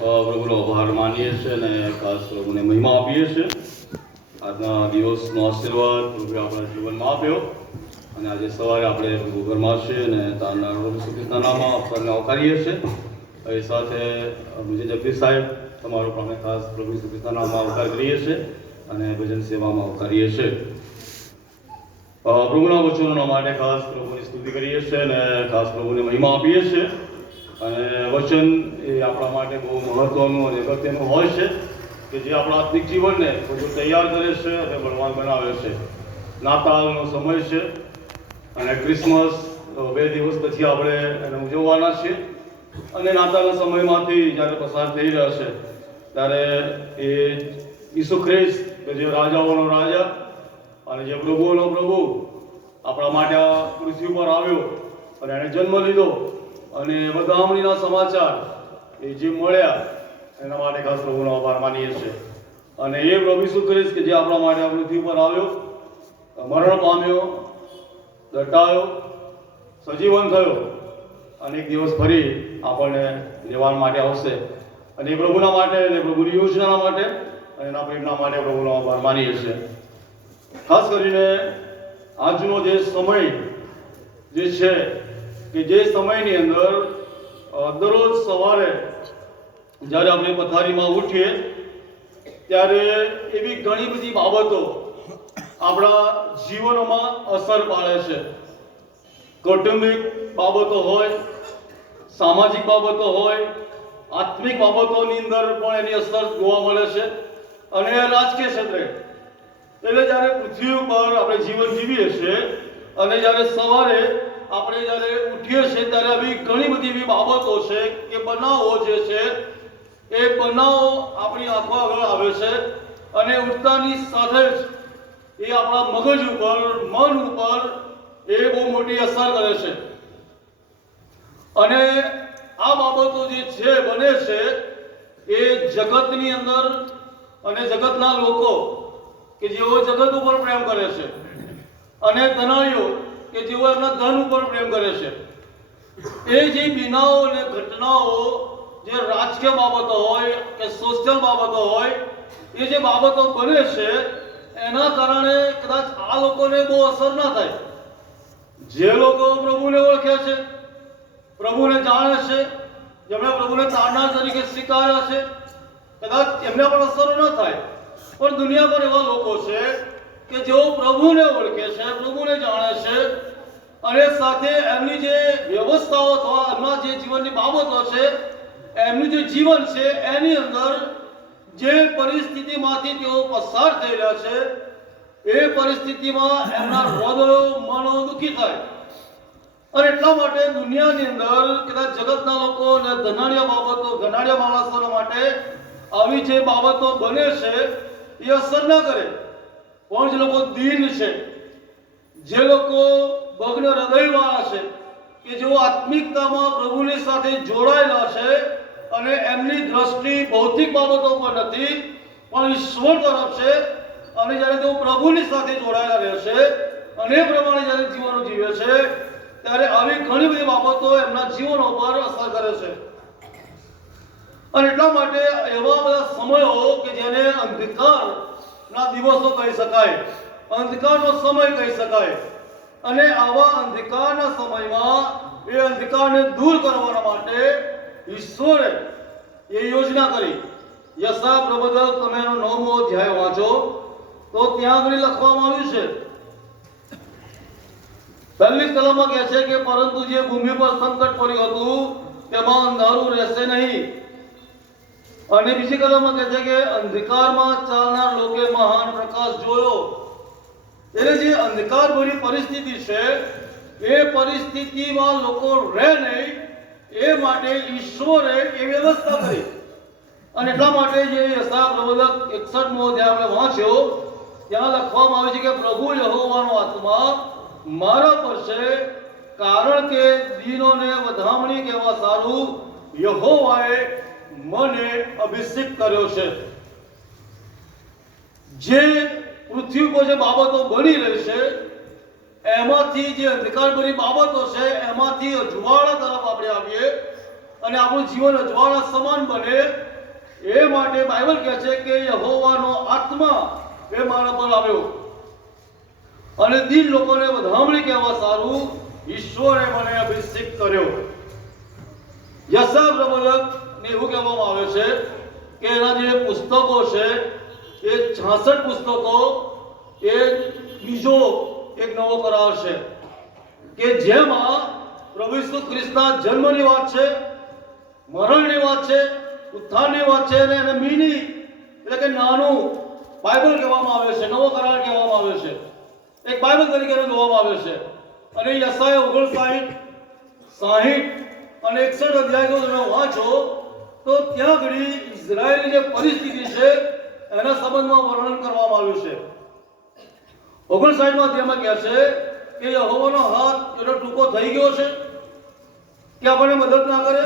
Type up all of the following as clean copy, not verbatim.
પ્રભુનો આભાર માનીએ છીએ અને ખાસ પ્રભુને મહિમા આપીએ છીએ. આજના દિવસનો આશીર્વાદ પ્રભુએ આપણા જીવનમાં આપ્યો અને આજે સવારે આપણે પ્રભુ ઘરમાં છીએ અને તારના પ્રભુ સુખીના નામમાં આપણને આવકારીએ છીએ. એ સાથે વિજય જગદીશ સાહેબ તમારો પણ અમે ખાસ પ્રભુ સુખીના નામમાં આવકાર કરીએ છીએ અને ભજન સેવામાં આવકારીએ છીએ. પ્રભુના વચનોના માટે ખાસ પ્રભુની સ્તુતિ કરીએ છીએ અને ખાસ પ્રભુને મહિમા આપીએ છીએ. અને વચન એ આપણા માટે બહુ મહત્વનું અને અગત્યનું હોય છે કે જે આપણા આત્મિક જીવનને બધું તૈયાર કરે છે અને બળવાન બનાવે છે. નાતાલનો સમય છે અને ક્રિસમસ 2 દિવસ પછી આપણે એને ઉજવવાના છીએ અને નાતાલના સમયમાંથી જ્યારે પસાર થઈ રહ્યા છે ત્યારે એ ઈસુ ખ્રિસ્ત કે જે રાજાઓનો રાજા અને જે પ્રભુઓનો પ્રભુ આપણા માટે આ પૃથ્વી પર આવ્યો અને એણે જન્મ લીધો અને વધામણીના સમાચાર એ જે મળ્યા એના માટે ખાસ પ્રભુનો આભાર માનીએ છીએ. અને એ પ્રભુ ઈસુ ખ્રિસ્ત કે જે આપણા માટે આ પૃથ્વી પર આવ્યો, મરણ પામ્યો, દટાયો, સજીવન થયો અને એક દિવસ ફરી આપણને લેવા માટે આવશે. અને એ પ્રભુના માટે અને પ્રભુની યોજનાના માટે અને એના પ્રેમના માટે પ્રભુનો આભાર માનીએ છીએ. ખાસ કરીને આજનો જે સમય જે છે કે જે સમયની અંદર દરરોજ સવારે જ્યારે આપણે પથારીમાં ઉઠીએ ત્યારે એવી ઘણી બધી બાબતો આપણા જીવનોમાં અસર પાડે છે. કૌટુંબિક બાબતો હોય, સામાજિક બાબતો હોય, આત્મિક બાબતોની અંદર પણ એની અસર જોવા મળે છે અને રાજકીય ક્ષેત્રે. એટલે જ્યારે પૃથ્વી ઉપર આપણે જીવન જીવીએ છીએ અને જ્યારે સવારે આપણે જ્યારે ઉઠીએ છીએ ત્યારે આવી ઘણી બધી એવી બાબતો છે કે બનાવો જે છે એ બનાવો આપણી આંખો આગળ આવે છે અને ઉઠતાની સાથે જ એ આપણા મગજ ઉપર, મન ઉપર એ બહુ મોટી અસર કરે છે. અને આ બાબતો જે છે બને છે એ જગતની અંદર અને જગતના લોકો કે જેઓ જગત ઉપર પ્રેમ કરે છે અને ધનાળીઓ કે જેઓ એમના ધન ઉપર પ્રેમ કરે છે. એ જે બીનાઓ અને ઘટનાઓ જે રાજકીય બાબતો હોય કે સોશિયલ બાબતો હોય એ જે બાબતો બને છે એના કારણે કદાચ આ લોકોને બહુ અસર ના થાય. જે લોકો પ્રભુને ઓળખે છે, પ્રભુને જાણે છે, જેમણે પ્રભુને તારનાર તરીકે સ્વીકાર્યા છે, કદાચ એમને પણ અસર ન થાય. પણ દુનિયા પર એવા લોકો છે કે જેઓ પ્રભુને ઓળખે છે, પ્રભુને જાણે છે અને સાથે એમની જે વ્યવસ્થાઓ અથવા એમના જે જીવનની બાબતો છે, એમનું જે જીવન છે એની અંદર જે પરિસ્થિતિમાંથી તેઓ પસાર થઈ રહ્યા છે એ પરિસ્થિતિમાં એમના હૃદયો, મનો દુઃખી થાય. અને એટલા માટે દુનિયાની અંદર કદાચ જગતના લોકો અને ધનાઢ્ય બાબતો, ધનાઢ્ય માણસો માટે આવી જે બાબતો બને છે એ અસર ના કરે. પણ જે લોકો દીન છે, જે લોકો ભગ્ન હૃદયવાળા છે કે જેઓ આત્મિકતામાં પ્રભુની સાથે જોડાયેલા છે અને એમની દ્રષ્ટિ ભૌતિક બાબતો પર નથી પણ ઈશ્વર તરફ છે અને જ્યારે તેઓ પ્રભુની સાથે જોડાયેલા રહે છે અને એ પ્રમાણે જ્યારે જીવનો જીવે છે ત્યારે આવી ઘણી બધી બાબતો એમના જીવનો પર અસર કરે છે. અને એટલા માટે એવા બધા સમયો કે જેને અંધકારના દિવસો કહી શકાય, અંધકારનો સમય કહી શકાય. અને આવા અંધકારના સમયમાં એ અંધકારને દૂર કરવા માટે ઈશ્વરે એ યોજના કરી. યશાયા પ્રવચન તમે એનો 9મો અધ્યાય વાંચો તો ત્યાં આગળ લખવામાં આવ્યું છે, પહેલી કલમમાં કહે છે કે પરંતુ જે ભૂમિ પર સંકટ પડ્યું હતું તેમાં અંધારું રહેશે નહીં. અને બીજી કલમમાં કહે છે કે અંધકારમાં ચાલનાર લોકે મહાન પ્રકાશ જોયો. એટલે જે અંધકારભરી પરિસ્થિતિ છે એ પરિસ્થિતિમાં લોકો રહે નહીં એ માટે ઈશ્વરે એ વ્યવસ્થા કરી. અને એટલા માટે જે યશાયા પ્રવચન 61મો અધ્યાય આપણે વાંચ્યો ત્યાં લખવામાં આવે છે કે પ્રભુ યહોવાનો આત્મા મારા પર છે કારણ કે દીનોને વધામણી કહેવા સારું યહોવાએ મને અભિષેક કર્યો છે. જે પૃથ્વી પર જે બાબતો બની રહી છે એમાંથી જે અંધકારભરી બાબતો છે એમાંથી અજવાળા તરફ આપણે આવીએ અને આપણું જીવન અજવાળા સમાન બને એ માટે બાઇબલ કહે છે કે યહોવાનો આત્મા એ મારા પર આવ્યો અને દિન લોકોને વધામણી કહેવા સારું ઈશ્વરે મને અભિષેક કર્યો. યશાયા પ્રબોધકને એવું કહેવામાં આવે છે કે એના જે પુસ્તકો છે એ 66 પુસ્તકો એ બીજો એક નવો કરાર છે કે જેમાં પ્રભુ ઈસુ ખ્રિસ્તના જન્મની વાત છે, મરણની વાત છે, ઉત્થાનની વાત છે અને એને મિની એટલે કે નાનું બાઇબલ કહેવામાં આવે છે, નવો કરાર કહેવામાં આવે છે, એક બાઇબલ તરીકે જોવામાં આવે છે. અને યશાયા 59, 60 અને 61 અધ્યાય જો તમે વાંચો તો ત્યાં ઘડી ઇઝરાયલની જે પરિસ્થિતિ છે એના સંબંધમાં વર્ણન કરવામાં આવ્યું છે. 59માં અધ્યાયમાં કહે છે કે યહોવાનો હાથ એટલો ટૂંકો થઈ ગયો છે કે આપણને મદદ ના કરે,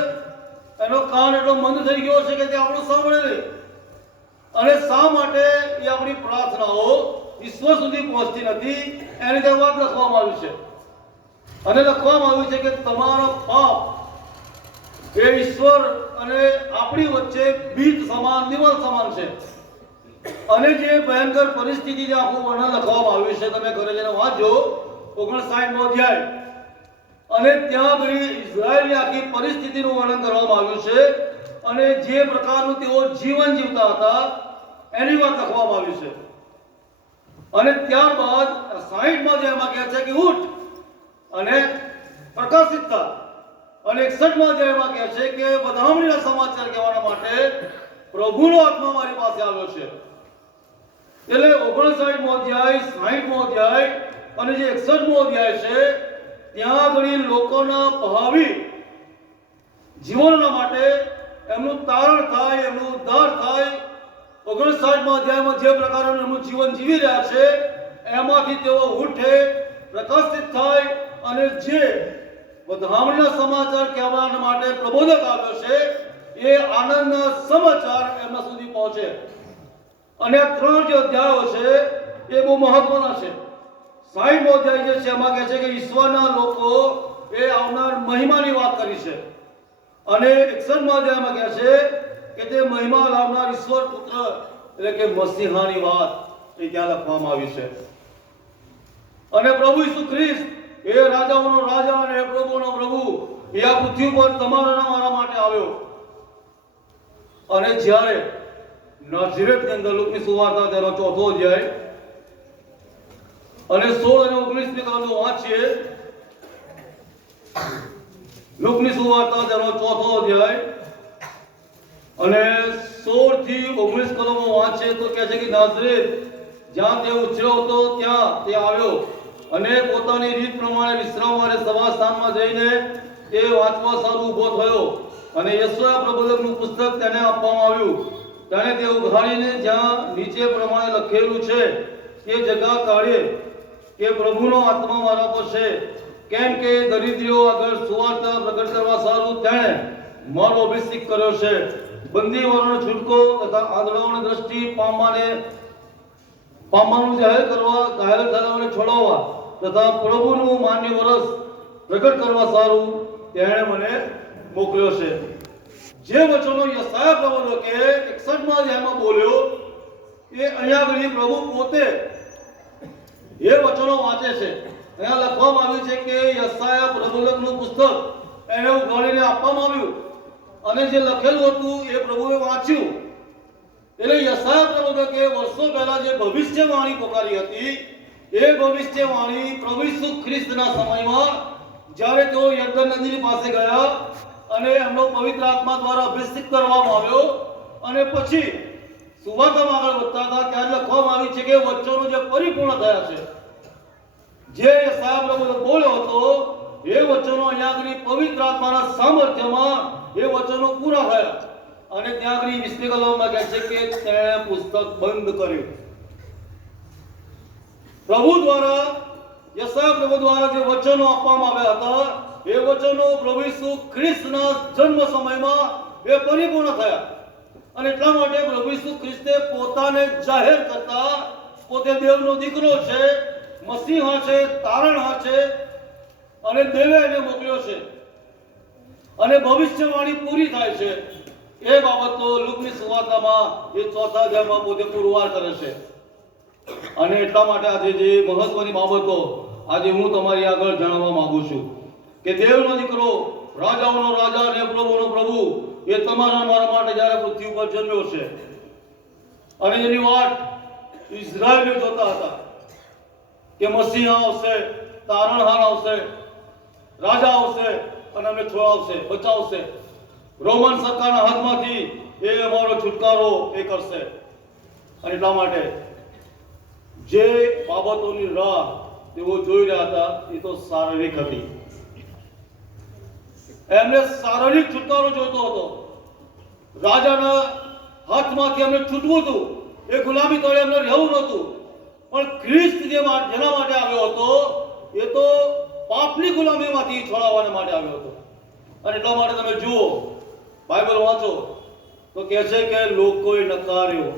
એનો કાન એટલો મંદ થઈ ગયો છે કે તે આપણું સાંભળે નહીં, અને શા માટે એ આપણી પ્રાર્થનાઓ ઈશ્વર સુધી પહોંચતી નથી એની તે વાત લખવામાં આવી છે. અને લખવામાં આવ્યું છે કે તમારા પાપ એ ઈશ્વર અને આપણી વચ્ચે બીજ સમાન, દિવાલ સમાન છે. અને જે ભયંકર પરિસ્થિતિ આખું વર્ણન લખવામાં આવ્યું છે તમે ઘરે જઈને વાંચો 59મો અધ્યાય, અને ત્યાં આગળ ઇઝરાયલની આખી પરિસ્થિતિનું વર્ણન કરવામાં આવ્યું છે અને જે પ્રકારનું તેઓ જીવન જીવતા હતા એની વાત લખવામાં આવી છે. અને ત્યારબાદ 60માં અધ્યાયમાં કહે છે કે ઉઠ અને પ્રકાશિત થા, અને 61માં અધ્યાયમાં કહે છે કે વધામણીના સમાચાર કહેવાના માટે પ્રભુનો આત્મા મારી પાસે આવ્યો છે. એટલે 59મો અધ્યાય, 60મો અધ્યાય અને જે 61મો અધ્યાય છે ત્યાં આગળ લોકોના ભાવિ જીવનના માટે એમનું તારણ થાય, એમનું ઉદ્ધાર થાય. 59મા અધ્યાયમાં જે પ્રકારનું એમનું જીવન જીવી રહ્યા છે એમાંથી તેઓ ઉઠે, પ્રકાશિત થાય અને જે વધામણીના સમાચાર કહેવા માટે પ્રબોધક આવ્યો છે એ આનંદના સમાચાર એમના સુધી પહોંચે. અને આ 3 જે અધ્યાયો છે એ બહુ મહત્વના છે. 60મો અધ્યાય જે છે એમાં કહે છે કે ઈશ્વરના લોકો એ આવનાર મહિમાની વાત કરી છે, અને 61મા અધ્યાયમાં કહે છે કે તે મહિમા લાવનાર ઈશ્વર પુત્ર એટલે કે મસીહાની વાત એ ત્યાં લખવામાં આવી છે. અને પ્રભુ ઈસુ ખ્રિસ્ત એ રાજાઓનો રાજા અને પ્રભુનો પ્રભુ એ આ પૃથ્વી પર તમારા મારા માટે આવ્યો. અને જ્યારે નાઝરેથની અંદર લુકની સુવાર્તા તેનો 4થો અધ્યાય અને 16 અને 19 ની કલમો વાંચીએ. લુકની સુવાર્તા તેનો 4થો અધ્યાય અને 16 થી 19 કલમો વાંચે તો કહે છે કે નાઝરેથ જ્યાં તે ઉછર્યો હતો ત્યાં તે આવ્યો અને પોતાની રીત પ્રમાણે વિશ્રામવારે સભા સ્થાનમાં જઈને તે વાંચવા સારું ઊભો થયો. અને યશાયા પ્રબોધકનું પુસ્તક તેને આપવામાં આવ્યું. તેણે તે ઉઘાડીને જ્યાં નીચે પ્રમાણે લખેલું છે તે જગા કાઢે કે પ્રભુનો આત્મા મારા પર છે, કેમ કે દરિદ્રીઓ આગળ સુવાર્તા પ્રગટ કરવા સારું તેણે મારો અભિષેક કર્યો છે. બંદીવાળાનો છૂટકો તથા આંધળાઓની દ્રષ્ટિ પામવાનું જાહેર કરવા, ઘાયલ થયેલાઓને છોડાવવા તથા પ્રભુનું માન્ય વરસ પ્રગટ કરવા સારું તેણે મને મોકલ્યો છે. જે વચનો યશાયા પ્રબોધકે 61મા અધ્યાયમાં બોલ્યો એ અહીંયા આગળ પ્રભુ પોતે એ વચનો વાંચે છે. અહીંયા લખવામાં આવ્યું છે કે યશાયા પ્રબોધકનું પુસ્તક એને ઉઘાડીને આપવામાં આવ્યું અને જે લખેલું હતું એ પ્રભુએ વાંચ્યું. એટલે યશાયા પ્રબોધકે વર્ષો પહેલા જે ભવિષ્યવાણી પોકારી હતી એ ભવિષ્યવાણી પ્રભુ ઈસુ ખ્રિસ્તના સમયમાં જ્યારે તેઓ યર્દન નદીની પાસે ગયા અને એમનો પવિત્ર આત્મા દ્વારા અભિષેક કરવામાં આવ્યો અને પછી સુવાર્તામાં આગળ વધતા હતા ત્યારે લખવામાં આવ્યું છે કે વચનો જે પરિપૂર્ણ થયા છે, જે યશાયા પ્રબોધક બોલ્યો હતો એ વચનો અહીંયા આગળ પવિત્ર આત્માના સામર્થ્યમાં એ વચનો પૂરા થયા. અને ત્યાં આગળ 20 કલમમાં કહે છે કે તેણે પુસ્તક બંધ કર્યું. પ્રભુ દ્વારા યશાયા પ્રભુ દ્વારા જે વચનો આપવામાં આવ્યા હતા એ વચનો પ્રભુ ઈસુ ખ્રિસ્તના જન્મ સમયમાં એ પરિપૂર્ણ થયા. અને એટલા માટે પ્રભુ ઈસુ ખ્રિસ્તે પોતાને જાહેર કરતા પોતે દેવનો દીકરો છે, મસીહા છે, તારણહાર છે અને દેવે એને મોકલ્યો છે. અને ભવિષ્યવાણી પૂરી થાય છે, એ બાબતો લુકની સુવાર્તામાં એ 4થા અધ્યાયમાં પોતે પુરવાર કરે છે. અને એટલા માટે આજે જે મહત્વની બાબતો આજે હું તમારી આગળ જણાવવા માંગુ છું કે દેવનો દીકરો, રાજાઓનો રાજા અને પ્રભુનો પ્રભુ એ તમારા મારા માટે જ્યારે પૃથ્વી ઉપર જન્મ્યો છે અને એની વાટ ઇઝરાયલીઓ જોતા હતા કે મસીહ આવશે, તારણહાર આવશે, રાજા આવશે અને અમને છોડાવશે, બચાવશે, રોમન સરકારના હાથમાંથી એ અમારો છુટકારો એ કરશે. અને એટલા માટે જે બાબતોની રાહ તેઓ જોઈ રહ્યા હતા એ તો શારીરિક હતી. એમને શારીરિક છુટકારો જોઈતો હતો. રાજાના હાથમાંથી એમને છૂટવું હતું, એ ગુલામી તળે એમને રહેવું નહોતું. પણ ખ્રિસ્ત જેના માટે આવ્યો હતો એ તો પાપની ગુલામીમાંથી છોડાવવા માટે આવ્યો હતો. અને એટલા માટે તમે જુઓ, બાઇબલ વાંચો તો કહે છે કે લોકોએ નકાર્યો,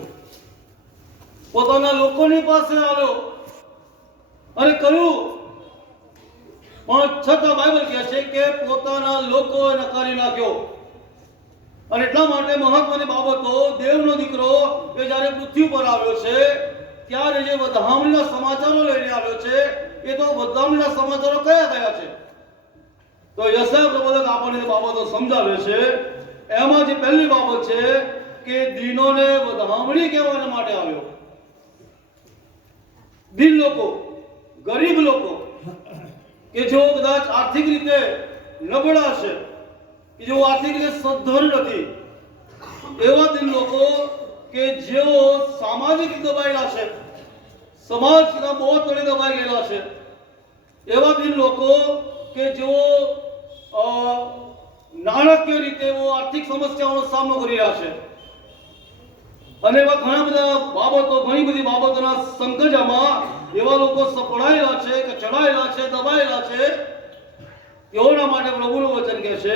પોતાના લોકોની પાસે આવ્યો અને કહ્યું, પણ છતાં બાઇબલ કહે છે કે પોતાના લોકોએ નકારી નાખ્યો. અને એટલા માટે મહત્વની બાબતો, દેવનો દીકરો એ જ્યારે પૃથ્વી પર આવ્યો છે ત્યારે જે વધામણીના સમાચારો લઈને આવ્યો છે એ તો વધામણીના સમાચારો કયા કયા છે? તો યશાયા પ્રબોધક આપણને બાબતો સમજાવે છે. એમાં જે પહેલી બાબત છે કે દીનોને વધામણી કહેવા માટે આવ્યો. દીન લોકો, ગરીબ લોકો કે જેઓ કદાચ આર્થિક રીતે નબળા છે, કે જેઓ આર્થિક રીતે સદ્ધર નથી, એવા દિન લોકો કે જેઓ સામાજિક દબાયેલા છે, સમાજના બોજ તળે દબાઈ ગયેલા છે, એવા દિન લોકો કે જેઓ નાણાકીય રીતે આર્થિક સમસ્યાઓનો સામનો કરી રહ્યા છે. અને એવા ઘણી બધી બાબતોના સંકટમાં એવા લોકો સપડાયેલા છે, કે ચડાયેલા છે, દબાયેલા છે. તેઓના માટે પ્રભુનું વચન કહે છે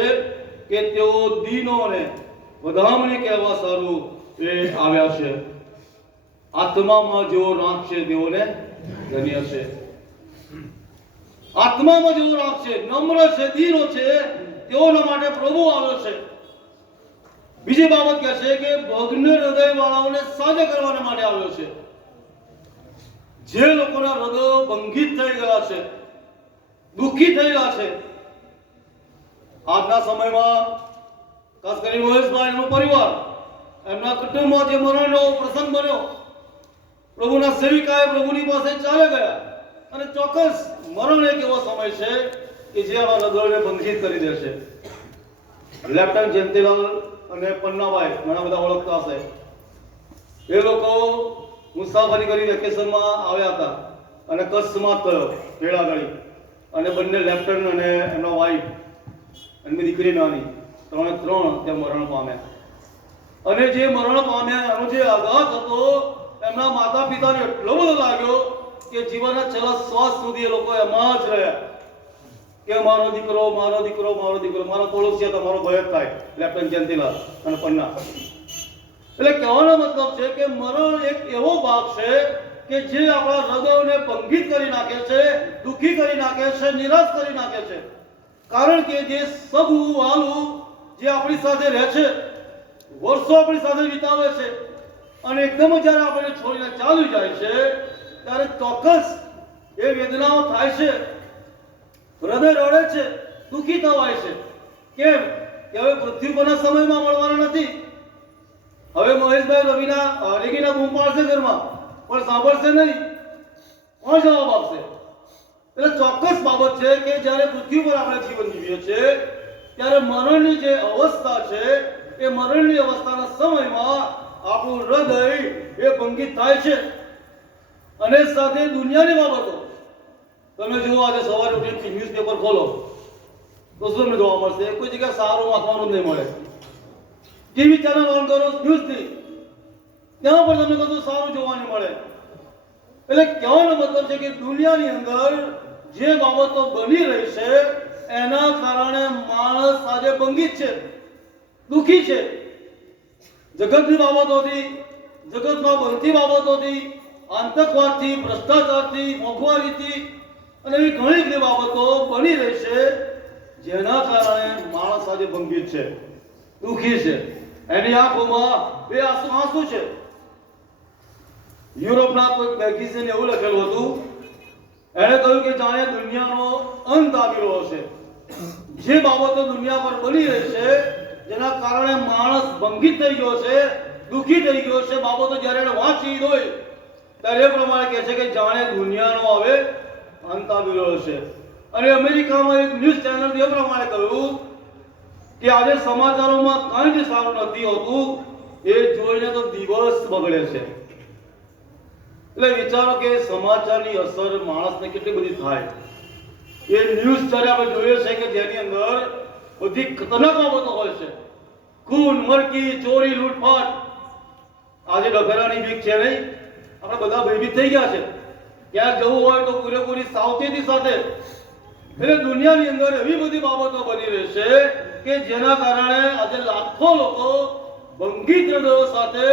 કે તેઓ દીનોને વધામણી કહેવા સારું એ આવ્યા છે. આત્મામાં જેઓ રાખશે તેઓને ધન્ય છે. આત્મામાં જેવો રાખશે, નમ્ર છે, દીનો છે, તેઓના માટે પ્રભુ આવ્યો છે. બીજી બાબત કહે છે કે ભગ્ન હૃદય વાળાઓને સાજા કરવા માટે આવ્યો છે. જે લોકોના હૃદયો ભંગિત થઈ ગયા છે, દુઃખી થયેલા છે. આજના સમયમાં ખાસ કરીને મહેશભાઈ એનો પરિવાર, એમના કુટુંબમાં જે મરણનો પ્રસંગ બન્યો, પ્રભુના સેવિકાએ પ્રભુની પાસે ચાલે ગયા. અને ચોક્કસ મરણ એક એવો સમય છે કે જે આવા હૃદયોને ભંગિત કરી દેશે. લેફ્ટનન્ટ જયંતિલાલ અને પન્નાભાઈ ઘણા બધા ઓળખતા હશે. એ લોકો મુસાફરી કરી વેકેશનમાં આવ્યા હતા અને અકસ્માત થયો ભેળાગળી. અને બંને લેફ્ટનન્ટ અને એમના વાઈફ, એમની દીકરી નાની, ત્રણે ત્યાં મરણ પામ્યા. અને જે મરણ પામ્યા એનો જે આઘાત હતો એમના માતા પિતાને એટલો બધો લાગ્યો કે જીવનના છેલ્લા શ્વાસ સુધી એ લોકો એમાં જ રહ્યા કે મારો દીકરો, મારો દીકરો, મારો દીકરો. મારો પડોશી તમારો ભય થાય, લેફ્ટનન્ટ જયંતિલાલ અને પન્ના. એટલે કહેવાનો મતલબ છે કે મરણ એક એવો ભાગ છે કે જે આપણા હૃદયોને ભંગિત કરી નાખે છે, દુઃખી કરી નાખે છે, નિરાશ કરી નાખે છે. કારણ કે જે સગું વાલું જે આપણી સાથે રહે છે, વર્ષો આપણી સાથે વિતાવે છે, અને એકદમ જ્યારે આપણે છોડીને ચાલી જાય છે ત્યારે ચોક્કસ એ વેદનાઓ થાય છે, હૃદય રડે છે, દુઃખી થવાય છે. કેમ કે હવે પૃથ્વી પરના સમયમાં મળવાના નથી. હવે મહેશભાઈ રેગીના બૂમ પાડશે ઘરમાં, પણ સાંભળશે નહીં. કોણ જવાબ આપશે? એટલે ચોક્કસ બાબત છે કે જ્યારે પૃથ્વી પર આપણે જીવન જીવીએ છીએ ત્યારે મરણની જે અવસ્થા છે એ મરણની અવસ્થાના સમયમાં આપણું હૃદય એ ભંગિત થાય છે. અને સાથે દુનિયાની બાબતો તમે જુઓ, આજે સવારે ઉઠીને ન્યૂઝપેપર ખોલો તો શું તમને જોવા મળશે? કોઈ જગ્યાએ સારું વાંચવાનું નહીં મળે. ટીવી ચેનલ ઓન કરો ન્યૂઝની, ત્યાં પણ તમને કશું સારું જોવા નહીં મળે. એટલે કહેવાનો મતલબ છે કે દુનિયાની અંદર જે બાબતો બની રહી છે એના કારણે માણસ આજે ભંગિત છે, દુઃખી છે. જગતની બાબતોથી, જગતમાં બનતી બાબતોથી, આતંકવાદથી, ભ્રષ્ટાચારથી, મોંઘવારીથી અને એવી ઘણી બધી બાબતો બની રહી છે જેના કારણે માણસ આજે ભંગિત છે, દુઃખી છે. એની આંખોમાં બે આંસુ છે. યુરોપના કોઈ મેગેઝિને એવું લખેલું હતું, એણે કહ્યું કે જાણે દુનિયાનો અંત આવી રહ્યો છે. જે બાબતો દુનિયા પર બની રહી છે, જેના કારણે માણસ ભંગિત થઈ ગયો છે, દુઃખી થઈ ગયો છે, બાબતો જ્યારે એને વાંચી હોય ત્યારે એ પ્રમાણે કહે છે કે જાણે દુનિયાનો હવે અંત આવી રહ્યો છે. અને અમેરિકામાં એક ન્યૂઝ ચેનલ એ પ્રમાણે કહ્યું કે આજે સમાચારોમાં કંઈ જ સારું નથી હોતું, એ જોઈને તો દિવસ બગડે છે. એટલે વિચારો કે સમાચારની અસર માણસને કેટલી બધી થાય. એ ન્યૂઝ જ્યારે આપણે જોઈએ છે કે જેની અંદર બધી ખતરનાક બાબતો હોય છે, ખૂન, મરકી, ચોરી, લૂંટફાટ. આજે ડફેરાની બીક છે નહીં, આપણે બધા ભયભીત થઈ ગયા છે. ક્યાંક જવું હોય તો પૂરેપૂરી સાવચેતી સાથે. એટલે દુનિયાની અંદર એવી બધી બાબતો બની રહી છે કે જેના કારણે આજે લાખો લોકો ભંગિત હૃદયો સાથે,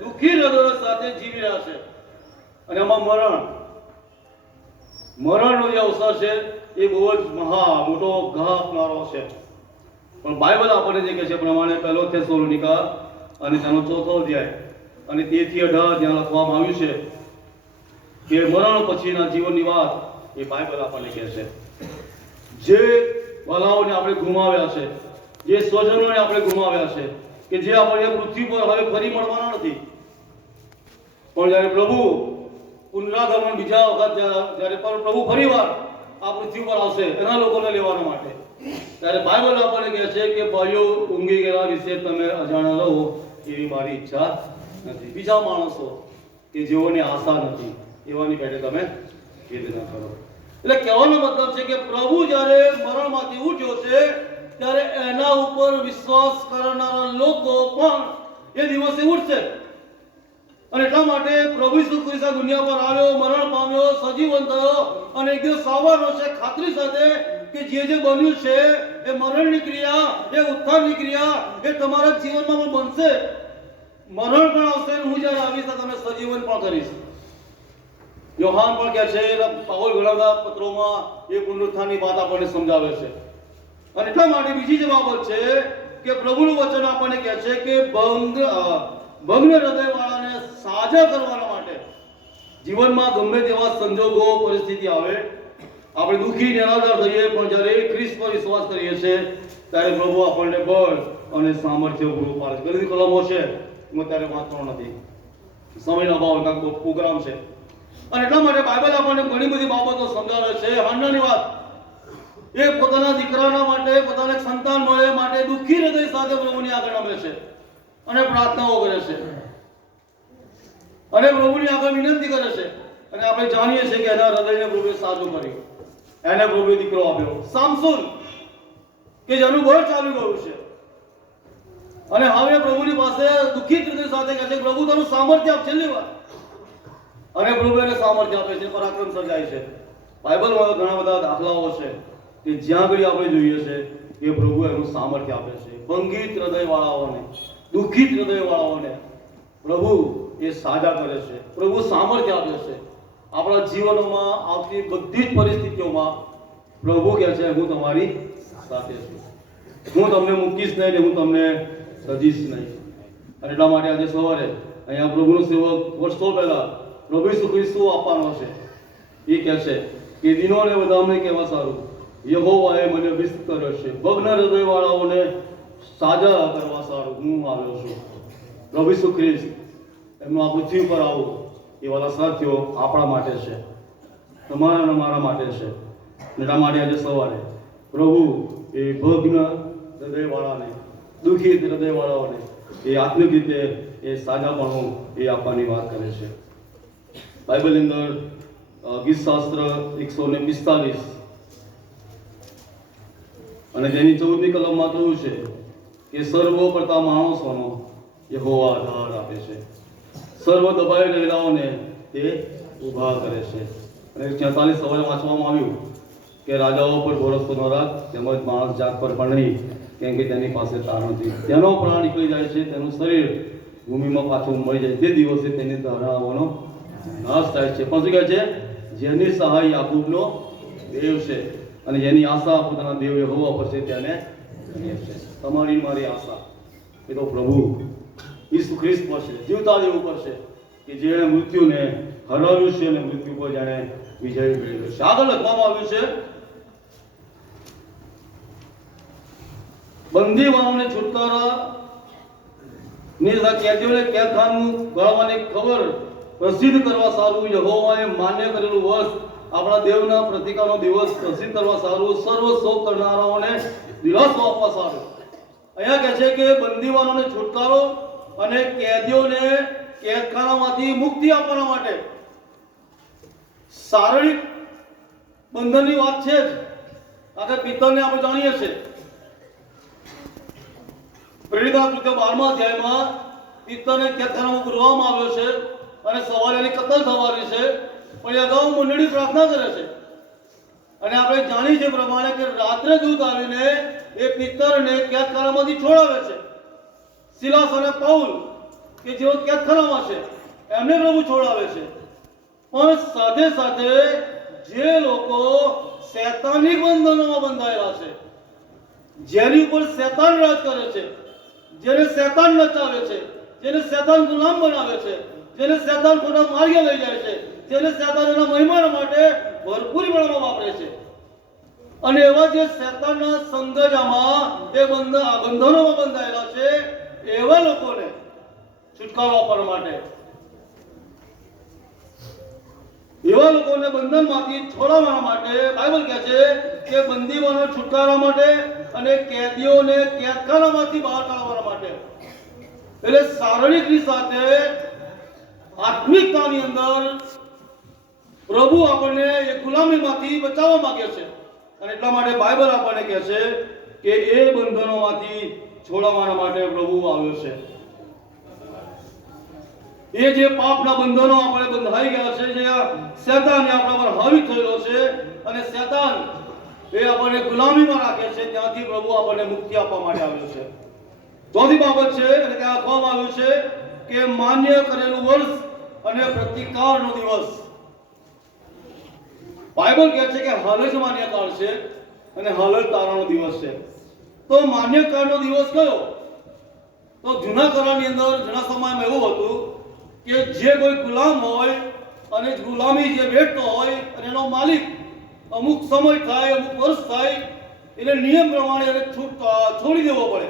દુઃખી હૃદયો સાથે જીવી રહ્યા છે. અને એમાં મરણનો જે અવસર છે એ બહુ જ મોટો ઘા આપનારો છે. પણ બાઇબલ આપણને જે કહે છે પ્રમાણે 1 થેસલોનિકા અને તેનો 4થો અધ્યાય અને 13 થી 18 જ્યાં લખવામાં આવ્યું છે કે મરણ પછીના જીવનની વાત એ બાઇબલ આપણને કહે છે. જે વાલાઓને આપણે ગુમાવ્યા છે, જે સ્વજનોને આપણે ગુમાવ્યા છે, કે જે આપણે પૃથ્વી પર હવે ફરી મળવાના નથી, પણ જ્યારે પ્રભુ પુનરાગમન બીજા વખત જ્યારે પ્રભુ ફરીવાર આ પૃથ્વી પર આવશે એના લોકોને લેવા માટે, ત્યારે બાઇબલ આપણને કહે છે કે ભાઈઓ, ઊંઘી ગયેલા વિશે તમે અજાણ્યા રહો એવી મારી ઈચ્છા નથી. બીજા માણસો કે જેઓને આશા નથી એવાની પેટે તમે વેદના કરો. એટલે કહેવાનો મતલબ છે કે પ્રભુ જ્યારે મરણમાંથી ઉઠ્યો છે ત્યારે એના ઉપર વિશ્વાસ કરનારા લોકો પણ એ દિવસે ઉઠશે. અને એટલા માટે પ્રભુ ઈસુ ખ્રિસ્ત દુનિયા પર આવ્યો, મરણ પામ્યો, સજીવન થયો અને એક દિવસ આવવાનો છે ખાતરી સાથે કે જે બન્યું છે એ મરણની ક્રિયા, એ ઉત્થાનની ક્રિયા એ તમારા જીવનમાં પણ બનશે. મરણ પણ આવશે અને હું જ્યારે આવીશ તો તમે સજીવન પણ કરીશ. યોહાન પણ કહે છે, પાઉલ ઘણા બધા પત્રોમાં એ પુનરુત્થાનની વાત આપણને સમજાવે છે. અને એટલા માટે બીજી જે બાબત છે કે પ્રભુનું વચન આપણને કહે છે કે ભગ્ન હૃદયવાળાને સાજા કરવાના માટે જીવનમાં ગમે તેવા સંજોગો, પરિસ્થિતિ આવે, આપણે દુઃખી, નિરાધાર થઈએ, પણ જ્યારે ખ્રિસ્ત પર વિશ્વાસ કરીએ છીએ ત્યારે પ્રભુ આપણને બળ અને સામર્થ્ય પૂરું પાડે છે. ઘણી કલમો છે, હું ત્યારે વાંચતો નથી, સમયનો અભાવ, કાંક પ્રોગ્રામ છે. અને એટલા માટે બાઇબલ આપણને ઘણી બધી બાબતો સમજાવે છે. હાંડની વાત, એ પોતાના દીકરાના માટે, પોતાને સંતાન મળે માટે દુઃખી હૃદય સાથે પ્રભુની આગળ નમે છે અને પ્રાર્થનાઓ કરે છે અને પ્રભુની આગળ વિનંતી કરે છે. અને આપણે જાણીએ છીએ કે એના હૃદયને પ્રભુએ સાજું કર્યું, એને પ્રભુએ દીકરો આપ્યો સામસોન, કે જેનું બળ ચાલી ગયું છે. અને હવે પ્રભુની પાસે દુઃખી હૃદય સાથે કહે છે પ્રભુ તારું સામર્થ્ય આપ, છેલ્લી વાર. અને પ્રભુ એને સામર્થ્ય આપે છે, પરાક્રમ સર્જાય છે. બાઇબલમાં ઘણા બધા દાખલાઓ છે કે જ્યાં આગળ આપણે જોઈએ છે કે પ્રભુ એનું સામર્થ્ય આપે છે. ભંગિત હૃદયવાળાઓને, દુઃખિત હૃદયવાળાઓને પ્રભુ એ સાજા કરે છે, પ્રભુ સામર્થ્ય આપે છે. આપણા જીવનોમાં આવતી બધી જ પરિસ્થિતિઓમાં પ્રભુ કહે છે હું તમારી સાથે છું, હું તમને મૂકીશ નહીં ને હું તમને સજીશ નહીં. અને એટલા માટે આજે સવારે અહીંયા પ્રભુનો સેવક વર્ષો પહેલા પ્રભુ ઈસુ ખ્રિસ્ત આપવાનો છે. એ કહે છે કે દિનોને બધાને કહેવા સારું યહોવાએ મને વિસ્ત કર્યો છે, ભગ્ન હૃદયવાળાઓને સાજા કરવા સારું હું આવ્યો છું. પ્રભુ ઈસુ ખ્રિસ્ત એમનું આ પૃથ્વી પર આવું એ વાલા સાથીઓ આપણા માટે છે, તમારા અને મારા માટે છે. એટલા માટે આજે સવારે પ્રભુ એ ભગ્ન હૃદયવાળાને, દુઃખી હૃદયવાળાઓને એ આત્મિક રીતે એ સાજાપણું એ આપવાની વાત કરે છે. બાઇબલની અંદર ગીતશાસ્ત્ર 145 અને તેની 14મી કલમમાં કહ્યું છે કે સર્વ પડતા માણસોનો યહોવા આધાર આપે છે, સર્વ દબાઈ રહેલાઓને તે ઊભા કરે છે. અને 46 સવારે વાંચવામાં આવ્યું કે રાજાઓ પર ભરોસો ન રાખ, તેમજ માણસ જાત પર પણ નહીં, કેમ કે તેની પાસે તાર નથી. તેનો પ્રાણ નીકળી જાય છે, તેનું શરીર ભૂમિમાં પાછું મળી જાય, તે દિવસે તેની ધારણાઓનો નાશ થાય છે. પણ શું કહે છે? જેની સહાય યાકૂબનો દેવ છે. અને જેની આશા પોતાના દેવ યહોવા પર છે તેને તમારી મારી આશા એ તો પ્રભુ ઈસુ ખ્રિસ્ત પર છે, જીવતા દેવ ઉપર છે કે જેણે મૃત્યુને હરાવ્યું છે અને મૃત્યુ પર જાણે વિજય મેળવ્યો છે. આગળ લખવામાં આવ્યું છે, બંદીવાનોને છુટકારા ની કેદીઓને કેદખાનું ગળવાની ખબર પ્રસિદ્ધ કરવા સારું યહોવાએ માન્ય કરેલું વર્ષ, આપણા દેવના પ્રતિકારનો દિવસ પ્રસિદ્ધ કરવા સારું, સર્વ શોક કરનારાઓને દિલાસો આપવા સારું. અહીંયા કહે છે કે બંદીવાનોને છુટકારો અને કેદીઓને કેદખાનામાંથી મુક્તિ આપવાના માટે શારીરિક બંધનની વાત છે જ. આખે પિત્તરને આપણે જાણીએ છીએ. પ્રેરિતા કૃત્ય 12મા અધ્યાયમાં પિત્તરને કેદખાનામાં પૂરવામાં આવ્યો છે અને સવારે એની કતલ થવાની છે, પણ એ અગાઉ મંડળી પ્રાર્થના કરે છે અને આપણે જાણીએ છીએ પ્રમાણે કે રાત્રે દૂત આવીને એ પિત્તરને કેદખાનામાંથી છોડાવે છે. સિલાસ અને પાઉલ કે જેઓ કેદખાનામાં છે એમને પ્રભુ છોડાવે છે. પણ સાથે સાથે જે લોકો શૈતાનિક બંધનોમાં બંધાયેલા છે, જેની ઉપર શૈતાન રાજ કરે છે, જેને શૈતાન નચાવે છે, જેને શૈતાન ગુલામ બનાવે છે, જેને શૈતાન ખોટા માર્ગે લઈ જાય છે, જેને શૈતાન એના મહિમા માટે ભરપૂર પ્રમાણમાં વાપરે છે, અને એવા જે શૈતાનના સંગજામાં એ બંધનોમાં બંધાયેલા છે એવા લોકોને છુટકારો આપવા માટે, એવા લોકોને બંધનમાંથી છોડાવવા માટે બાઇબલ કહે છે કે બંદીવાનો છુટકારા માટે અને કેદીઓને કેદખાનામાંથી બહાર કાઢવા માટે. એટલે શારીરિકની સાથે આત્મિકતાની અંદર પ્રભુ આપણને એ ગુલામીમાંથી બચાવવા માંગે છે અને એટલા માટે બાઇબલ આપણને કહે છે કે એ બંધનોમાંથી છોડાવવા માટે પ્રભુ આવ્યો છે. એ જે પાપના બંધનો આપણે બંધાઈ ગયા છે, જે શૈતાન આપણા પર હાવી થયેલો છે અને શૈતાન એ આપણને ગુલામીમાં રાખે છે, ત્યાંથી પ્રભુ આપણને મુક્તિ આપવા માટે આવ્યો છે. ચોથી બાબત છે અને ત્યાં લખવામાં આવ્યું છે કે માન્ય કરેલું વર્ષ અને પ્રતિકારનો દિવસ. બાઇબલ કહે છે કે હાલ જ માન્ય કાળ છે અને હાલ જ તારાનો દિવસ છે. તો માન્ય કાળનો દિવસ કયો? તો જૂના કરારની અંદર જૂના સમયમાં એવું હતું કે જે કોઈ ગુલામ હોય અને ગુલામી જે બેઠતો હોય અને એનો માલિક અમુક સમય થાય, અમુક વર્ષ થાય એટલે નિયમ પ્રમાણે એને છોડી દેવો પડે.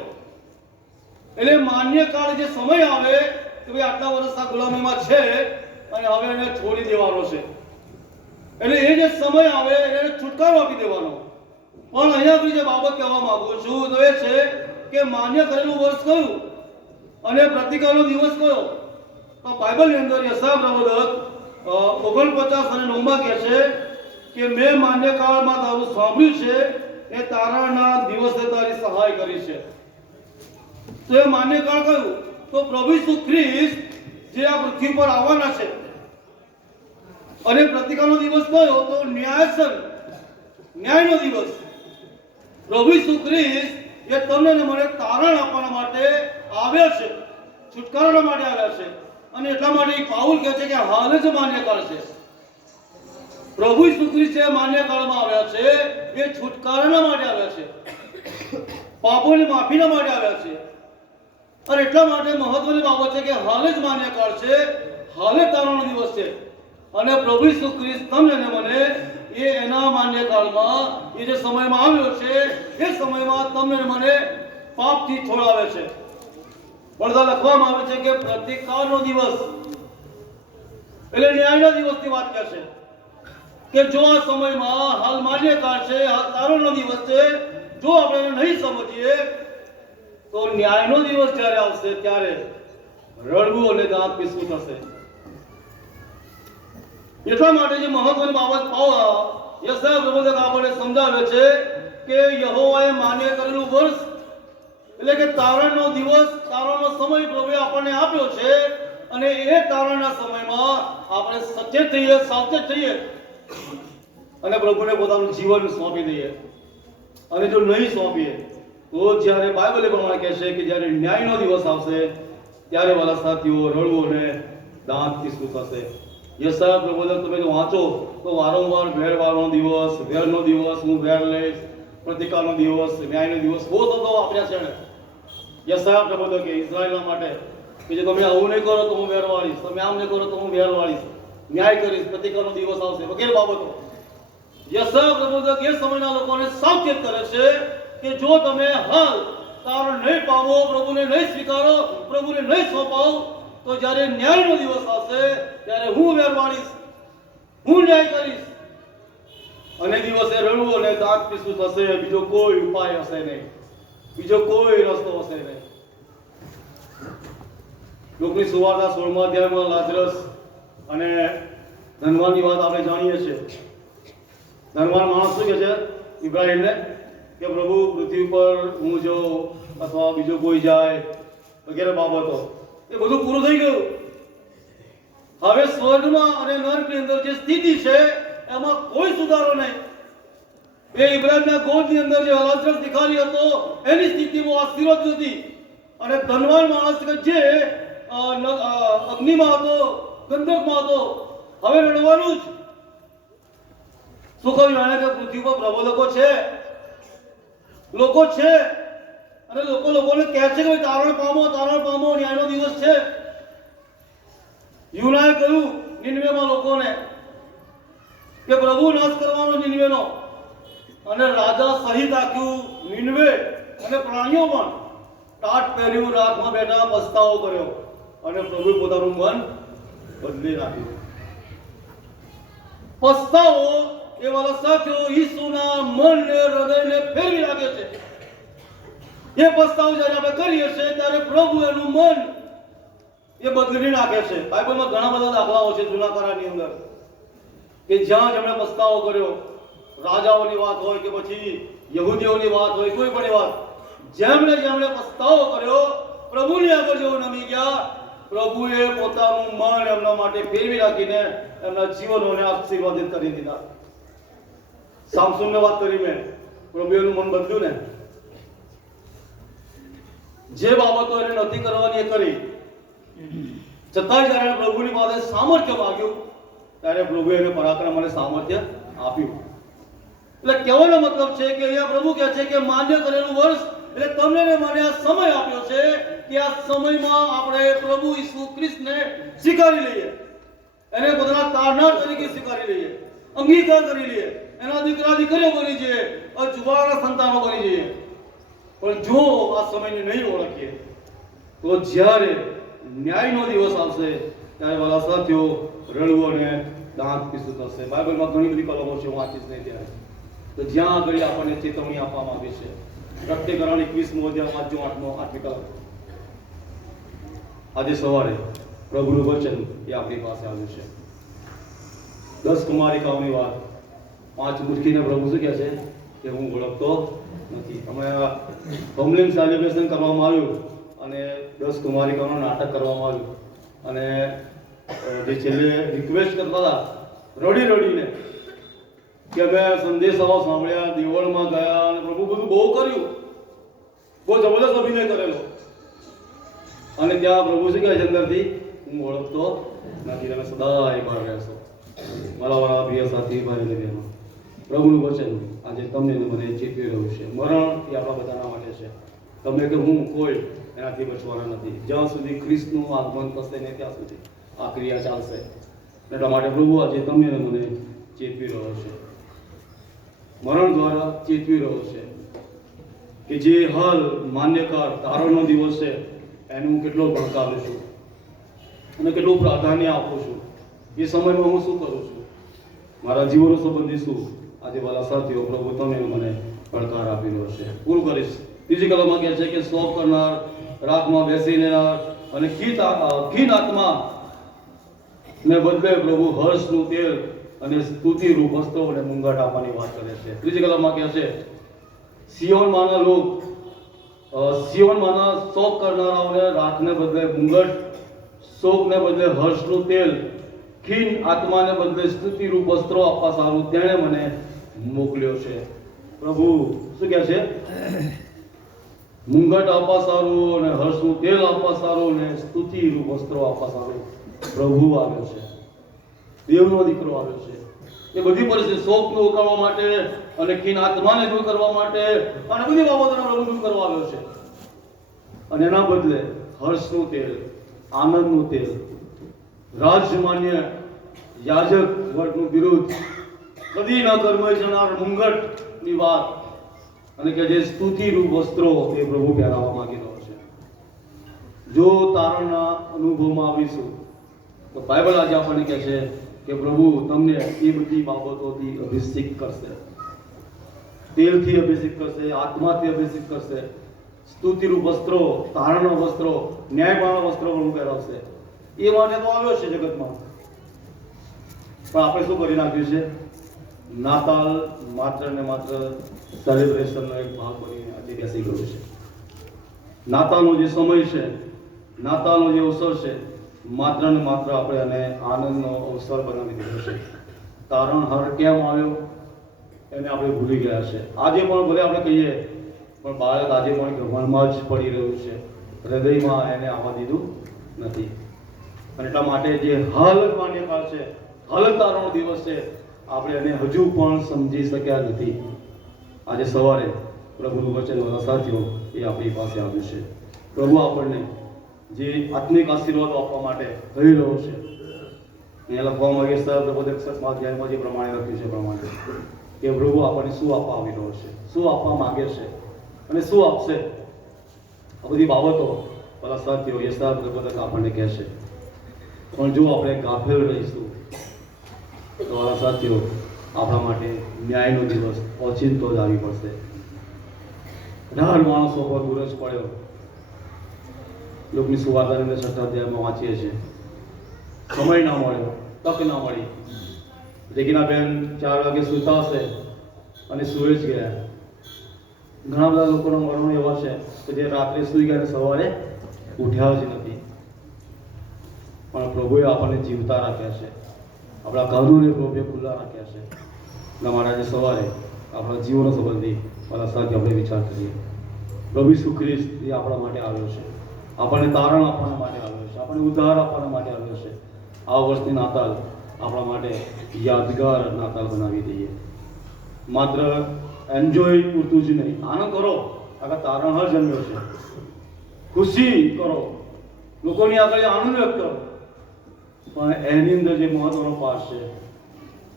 એટલે માન્ય કાળ જે સમય આવે કે ભાઈ આટલા વર્ષ આ ગુલામીમાં છે અને હવે એને છોડી દેવાનો છે, એટલે એ જે સમય આવે એને છુટકારો આપી દેવાનો. પણ અહીંયા જે બાબત કહેવા માંગુ છું તો એ છે કે માન્ય કરેલું વર્ષ કયું અને પ્રતિકારનો દિવસ કયો? તો બાઇબલની અંદર યશાયા પ્રવચક 49 અને 9 કહે છે કે મેં માન્ય કાળમાં તારું સાંભળ્યું છે, એ તારાના દિવસે તારી સહાય કરી છે. તો એ માન્ય કાળ કયું? તો પ્રભુ ઈસુ ખ્રિસ્ત જે આ પૃથ્વી પર આવવાના છે. અને પ્રતિકારનો દિવસ કયો? તો ન્યાયનો દિવસ. પ્રભુ ઈસુ ખ્રિસ્ત એ તમને ને મને તારણ આપવા માટે આવ્યા છે, છુટકારા માટે આવ્યા છે. અને એટલા માટે પાઉલ કહે છે કે હાલ જ માન્ય કાળ છે. પ્રભુ ઈસુ ખ્રિસ્ત માન્ય કાળમાં આવ્યા છે, એ છુટકારાના માટે આવ્યા છે, પાપોની માફીના માટે આવ્યા છે. અને એટલા માટે મહત્વની બાબત છે કે હાલ જ માન્ય કાળ છે, હાલ જ તારણનો દિવસ છે. અને પ્રભુ ઈસુ ખ્રિસ્ત તમને ને મને એ એના માન્ય કાળમાં એ જે સમયમાં આવ્યો છે એ સમયમાં તમને ને મને પાપથી છોડાવે છે. પણ લખવામાં આવે છે કે પ્રતિકારનો દિવસ એટલે ન્યાયના દિવસની વાત કરશે કે જો આ સમયમાં હાલ માન્ય કાળ છે, હાલ તારણનો દિવસ છે, જો આપણે નહીં સમજીએ તો ન્યાયનો દિવસ જ્યારે આવશે ત્યારે રડવું અને દાંત પીસવું થશે. એટલા માટે જે મહત્વની બાબત યશાયા પ્રવચક આપણને સમજાવે છે કે યહોવાએ માન્ય કરેલું વર્ષ એટલે કે તારણનો દિવસ, તારણનો સમય પ્રભુએ આપણને આપ્યો છે અને એ તારણના સમયમાં આપણે સચેત થઈએ, સાવચેત થઈએ અને પ્રભુને પોતાનું જીવન સોંપી દઈએ. અને જો નહીં સોંપીએ તો જ્યારે બાઇબલ પ્રમાણે કહે છે કે જ્યારે ન્યાયનો દિવસ આવશે ત્યારે વાલા સાથીઓ રડવું અને દાંત પીસવું થશે. યશાયા પ્રબોધક તમે જો વાંચો તો વારંવાર વેરવાળનો દિવસ, વેરનો દિવસ, હું વેર લઈશ, પ્રતિકારનો દિવસ, ન્યાયનો દિવસ બહુ શબ્દો વાપર્યા છે એણે. યશાયા પ્રબોધકે ઇઝરાયલના માટે કે જો તમે આવું નહીં કરો તો હું વેર વાળીશ, તમે આમ નહીં કરો તો હું વેર વાળીશ, ન્યાય કરીશ, પ્રતિકારનો દિવસ આવશે વગેરે બાબતો. યશાયા પ્રબોધક એ સમયના લોકોને સાવચેત કરે છે કે જો તમે હાલ તારણ નહીં પામો, પ્રભુને નહીં સ્વીકારો, પ્રભુને નહીં સોંપાવો, તો જ્યારે ન્યાયનો દિવસ આવશે ત્યારે હું વેર વાળીશ, હું ન્યાય કરીશ, અને દિવસે રડવું અને દાંત પીસવું થશે, બીજો કોઈ ઉપાય હશે નહીં, બીજો કોઈ રસ્તો હશે નહીં. લોકની સુવાર્તા 16મા અધ્યાયમાં લાજરસ અને ધનવાનની વાત આપણે જાણીએ છીએ. ધનવાન માણસ શું કહે છે ઇબ્રાહીમને કે પ્રભુ પૃથ્વી પર હું જાઉં અથવા બીજો કોઈ જાય વગેરે બાબતો. એ બધું પૂરું થઈ ગયું. હવે સ્વર્ગમાં અને નરકની અંદર જે સ્થિતિ છે એમાં કોઈ સુધારો નહીં. એ ઇબ્રાહીમના ગોદની અંદર જે લાજરસ ભિખારી હતો એની સ્થિતિ બહુ આશીર્વાદ હતી. અને ધનવાન માણસ કે જે અગ્નિમાં હતો, ગંધકમાં હતો, હવે રડવાનું જ. શું કહ્યું એને કે પૃથ્વી પર પ્રબોધકો છે, લોકો છે, અને લોકોને કહે છે કે તારણ પામો, ન્યાયનો દિવસ છે. યુનાએ કહ્યું નિનવેમાં લોકોને કે પ્રભુ નાશ કરવાનો નિનવેનો, અને રાજા સહિત આખ્યું નિનવે અને પ્રાણીઓ પણ ટાટ પહેર્યું, રાખમાં બેઠા, પસ્તાવો કર્યો, અને પ્રભુએ પોતાનું મન બદલી નાખ્યું. પસ્તાવો એ વાળા સાથીઓ ઈસુના મનને, હૃદયને ફેરવી નાખે છે. એ પસ્તાવો જ્યારે આપણે કરીએ છીએ ત્યારે પ્રભુ એનું મન એ બદલી નાખે છે. બાઇબલમાં ઘણા બધા દાખલાઓ છે જૂના કરારની અંદર કે જ્યાં જેમણે પસ્તાવો કર્યો, રાજાઓની વાત હોય કે પછી યહૂદીઓની વાત હોય, કોઈ પણ વાત, જેમણે પસ્તાવો કર્યો, પ્રભુની આગળ જેઓ નમી ગયા, પ્રભુએ પોતાનું મન એમના માટે ફેરવી નાખીને એમના જીવનોને આશીર્વાદિત કરી દીધા. સામસોનને વાત કરી મેં, પ્રભુએ એનું મન બદલ્યું ને. જે બાબતો એને નથી કરવાની એ કરી, છતાંય જ્યારે પ્રભુની પાસે સામર્થ્ય માંગ્યું ત્યારે પ્રભુએ એને પરાક્રમ અને સામર્થ્ય આપ્યું. એટલે કહેવાનો મતલબ છે કે અહીંયા પ્રભુ કહે છે કે માન્ય કરેલું વર્ષ એટલે તમને ને મને આ સમય આપ્યો છે કે આ સમયમાં આપણે પ્રભુ ઈસુ ખ્રિસ્તને સ્વીકારી લઈએ, એને પોતાના તારનાર તરીકે સ્વીકારી લઈએ, અંગીકાર કરી લઈએ, એના દીકરા દીકરીઓ બની જઈએ, જુવાના સંતાનો બની જઈએ. પણ જો આ સમયને નહીં ઓળખીએ તો જ્યારે ન્યાયનો દિવસ આવશે ત્યારે વાલા સાથીઓ રડવું અને દાંત પીસું થશે. બાઇબલમાં ઘણી બધી કલમો છે, હું વાંચીશ નહીં ત્યારે. તો જ્યાં આગળ આપણને ચેતવણી આપવામાં આવી છે, પ્રકટીકરણ 21મો અધ્યાય વાંચજો, 8મી કલમ. આજે સવારે પ્રભુનું વચન એ આપણી પાસે આવ્યું છે. 10 કુમારિકાઓની વાત, 5 મૂર્ખીને પ્રભુ શું કહે છે કે હું ઓળખતો નથી. અમારા હોમલિંગ સેલિબ્રેશન કરવામાં આવ્યું અને 10 કુમારિકાઓનું નાટક કરવામાં આવ્યું, અને જે છેલ્લે રિક્વેસ્ટ કરતા હતા રડીને કે અમે સંદેશાઓ સાંભળ્યા, દેવળમાં ગયા, અને પ્રભુ બધું બહુ કર્યું, બહુ જબરદસ્ત અભિનય કરેલો, અને ત્યાં પ્રભુ શું કહે છે અંદરથી, હું ઓળખતો નથી, તમે સદાય બહાર રહેશો. મારા પ્રિય સાથી ભાઈ ને બહેનો, પ્રભુનું વચન આજે તમને મને ચેતવી રહ્યું છે. મરણ એ આપણા બધાના માટે છે. તમે કે હું કોઈ એનાથી બચવાના નથી. જ્યાં સુધી ખ્રિસ્તનું આગમન થશે ને ત્યાં સુધી આ ક્રિયા ચાલશે. એટલા માટે પ્રભુ આજે તમને મને ચેતવી રહ્યો છે, મરણ દ્વારા ચેતવી રહ્યો છે કે જે હાલ માન્યકાર તારણનો દિવસ છે એનું હું કેટલો ભડકાવું છું અને કેટલું પ્રાધાન્ય આપું છું. એ સમયમાં હું શું કરું છું, મારા જીવનો સંબંધી શું. આજે વાલા સાથીઓ પ્રભુ તમે મને પડકાર આપી રહ્યો છે. પૂરું કરીશ. ત્રીજી કલમમાં કહે છે કે શોક કરનાર, રાગમાં બેસીને અને ખીન આત્મા ને બદલે પ્રભુ હર્ષનું તેલ અને સ્તુતિ રૂપ વસ્ત્રો અને મુંગટ આપવાની વાત કરે છે. ત્રીજી કલમમાં કહે છે સિયોનમાંના શોક કરનારાઓને રાગને બદલે મુંગટ, શોકને બદલે હર્ષનું તેલ, ખીન આત્માને બદલે સ્તુતિ રૂપ વસ્ત્રો આપવા સારું તેણે મને મોકલ્યો છે. પ્રભુ શું કહે છે, મુંગટ આપવા સારું અને હર્ષનું તેલ આપવા સારું અને સ્તુતિ રૂપ વસ્ત્રો આપવા સારું પ્રભુ આવ્યો છે. દેવનો દીકરો આવ્યો છે. એ બધી પરિસ્થિતિ શોકને ઉકાળવા માટે અને ખીન આત્માને દૂર કરવા માટે અને બધી બાબતોના પ્રભુ દૂર કરવા આવ્યો છે. અને એના બદલે હર્ષનું તેલ, આનંદનું તેલ, રાજમાન્ય યાજક વર્ગનું વિરુદ્ધ, કદી ન કરમાઈ જનાર મુંગટની વાત, અને કે જે સ્તુતિરૂપ વસ્ત્રો એ પ્રભુ પહેરાવવા માંગી રહ્યો છે. જો તારણના અનુભવમાં આવીશું તો બાઇબલ આજે આપણને કહે છે કે પ્રભુ તમને એ બધી બાબતોથી અભિષેક કરશે, તેલથી અભિષેક કરશે, આત્માથી અભિષેક કરશે. સ્તુતિરૂપ વસ્ત્રો, તારણના વસ્ત્રો, ન્યાયપાળના વસ્ત્રો પ્રભુ પહેરાવશે. એ માટે તો આવ્યો છે જગતમાં. પણ આપણે શું કરી નાખ્યું છે? નાતાલ માત્ર ને માત્ર સેલિબ્રેશનનો એક ભાગ બનીને આજે બેસી ગયું છે. નાતાલનો જે સમય છે, નાતાલનો જે અવસર છે, માત્ર ને માત્ર આપણે એને આનંદનો અવસર બનાવી દીધો છે. તારણહાર કેમ આવ્યો એને આપણે ભૂલી ગયા છે. આજે પણ ભલે આપણે કહીએ, પણ બાળક આજે પણ ઘમંડમાં જ પડી રહ્યું છે, હૃદયમાં એને આવવા દીધું નથી. અને એટલા માટે જે હાલ માન્યકાળ છે, હાલ તારણનો દિવસ છે, આપણે એને હજુ પણ સમજી શક્યા નથી. આજે સવારે પ્રભુનું વચન મારા સાથીઓ એ આપણી પાસે આવ્યું છે. પ્રભુ આપણને જે આત્મિક આશીર્વાદો આપવા માટે કહી રહ્યો છે. અહીંયા લખવામાં આવે છે પ્રબોધક સ્વાધ્યાયમાં જે પ્રમાણે લખ્યું છે પ્રમાણે કે પ્રભુ આપણને શું આપવા આવી રહ્યો છે, શું આપવા માંગે છે અને શું આપશે. આ બધી બાબતો પેલા સાથીઓ યશાયા પ્રબોધક આપણને કહે છે. પણ જો આપણે ગાફેલ રહીશું તો વાલા સાથીઓ આપણા માટે ન્યાયનો દિવસ ઓચિંતો જ આવી પડશે. 18 માણસો પર દૂર જ પડ્યો. લોકની સુવાર્તાની અંદર 6 અધ્યાયમાં વાંચીએ છીએ. સમય ના મળ્યો, તક ના મળી. રેગીનાબેન 4 વાગે સૂતા હશે અને સૂઈ જ ગયા. ઘણા બધા લોકોના મરણો એવા છે કે જે રાત્રે સૂઈ ગયા અને સવારે ઉઠ્યા જ નથી. પણ પ્રભુએ આપણને જીવતા રાખ્યા છે, આપણા કાનૂને પ્રભુએ ખુલ્લા રાખ્યા છે. એટલા માટે આજે સવારે આપણા જીવનો સંબંધી મારા સાથે આપણે વિચાર કરીએ. પ્રભુ ઈસુ ખ્રિસ્ત એ આપણા માટે આવ્યો છે, આપણને તારણ આપવા માટે આવ્યો છે, આપણને ઉદ્ધાર આપવા માટે આવ્યો છે. આ વર્ષની નાતાલ આપણા માટે યાદગાર નાતાલ બનાવી દઈએ. માત્ર એન્જોય પૂરતું જ નહીં, આનંદ કરો, આખા તારણહાર જન્મ્યો છે, ખુશી કરો, લોકોની આગળ આનંદ વ્યક્ત કરો. પણ એની અંદર જે મહત્વનો પાઠ છે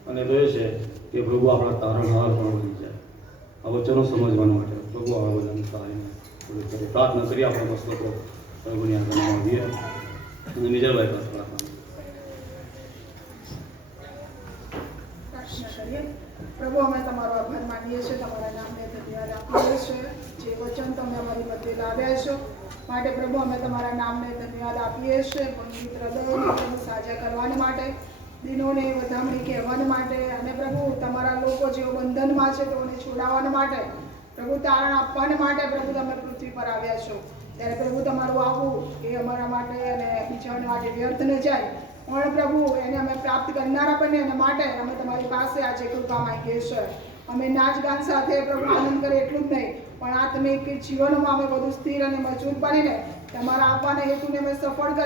અને તો એ છે કે પ્રભુ આપણા તારણહાર પણ બની જાય. આ વચનો સમજવા માટે પ્રભુ આ બધાની સહાય પ્રાર્થના કરી આપણા મસ્તકો પ્રભુની આગળમાં આવીએ અને નિજરભાઈ પાસે પ્રાર્થના કરીએ. પ્રભુ અમે તમારો આભાર માનીએ છીએ, તમારા નામને ધન્યવાદ આપીએ છીએ. જે વચન તમે અમારી મધ્ય લાવ્યા છો માટે પ્રભુ અમે તમારા નામને ધન્યવાદ આપીએ છીએ. પંડિત હૃદયોને સાજા કરવાને માટે, દિનોને વધામણી કહેવાને માટે અને પ્રભુ તમારા લોકો જેઓ બંધનમાં છે તેઓને છોડાવવાને માટે, પ્રભુ તારણ આપવાને માટે પ્રભુ તમે પૃથ્વી પર આવ્યા છો. ત્યારે પ્રભુ તમારું આવવું એ અમારા માટે અને બીજાઓને માટે વ્યર્થ ન જાય, પણ પ્રભુ એને અમે પ્રાપ્ત કરનારા બને એના માટે અમે તમારી પાસે આજે કૃપા માંગીએ છીએ. અમે નાચ ગાન સાથે પ્રભુ આનંદ કરે એટલું જ નહીં, પણ આત્મિક જીવનમાં અમે વધુ સ્થિર અને મજબૂત બનીને તમારા આપવાના હેતુને અમે સફળ કરી